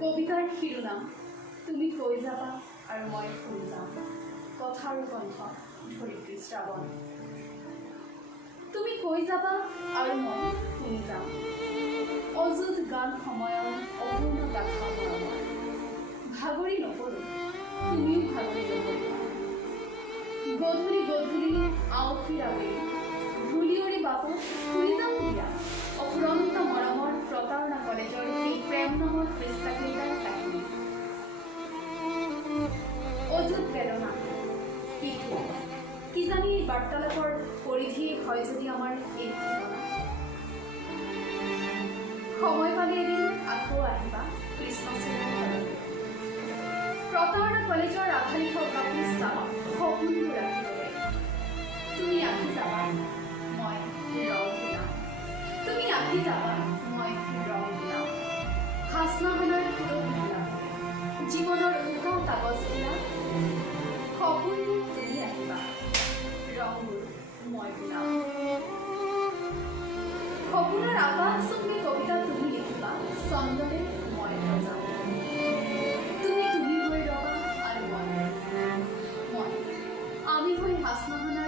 কবিতাৰ শিৰোনাম তুমি কৈ যাবা আৰু মই শুই যাম, কথাৰ কণ্ঠ ধৰিত্ৰী শ্ৰাৱণ। তুমি কৈ যাবা আৰু মই শুই যাম, অযুত গান সময়ৰ অপূৰ্ণ গাথা মৰমৰ। ভাগৰি নপৰোঁ, তুমিও ভাগৰি নপৰিবা। গধূলি গধূলি আউসীৰ আবেলি ধূলিয়ৰি বাটত শুই যাম দিয়া, অফুৰন্ত মৰমৰ প্ৰতাৰণা কলেজৰ সেই প্ৰেম নামৰ পৃষ্ঠাকেইটাৰ কাহিনী। অযুত বেদনা কিজানি এই বাৰ্তালাপৰ পৰিধিয়ে হয় যদি আমাৰ এই ঠিকনা। সময় পালে এদিন আকৌ আহিবা কৃষ্ণচূড়াৰ ঘৰলৈ, প্ৰতাৰণা কলেজৰ আধা লিখা পৃষ্ঠাত সপোনবোৰ ৰাখিবলৈ। তুমি আহি যাবা, মই ৰং দিলাম। তুমি আহি যাবা, মই ৰং দিলাম। হাচনাহানাৰ ফুলক মিলাম, জীৱনৰ উকা কাগজবিলাক। সপোনবোৰ তুমি আহিবা, ৰংবোৰ মই দিলাম। সপোনৰ আকাশচুম্বী কবিতা তুমি লিখিবা, চন্দনে মই বজাম। তুমি হৈ ৰবা আৰু মই আমি হৈ হাচনাহানা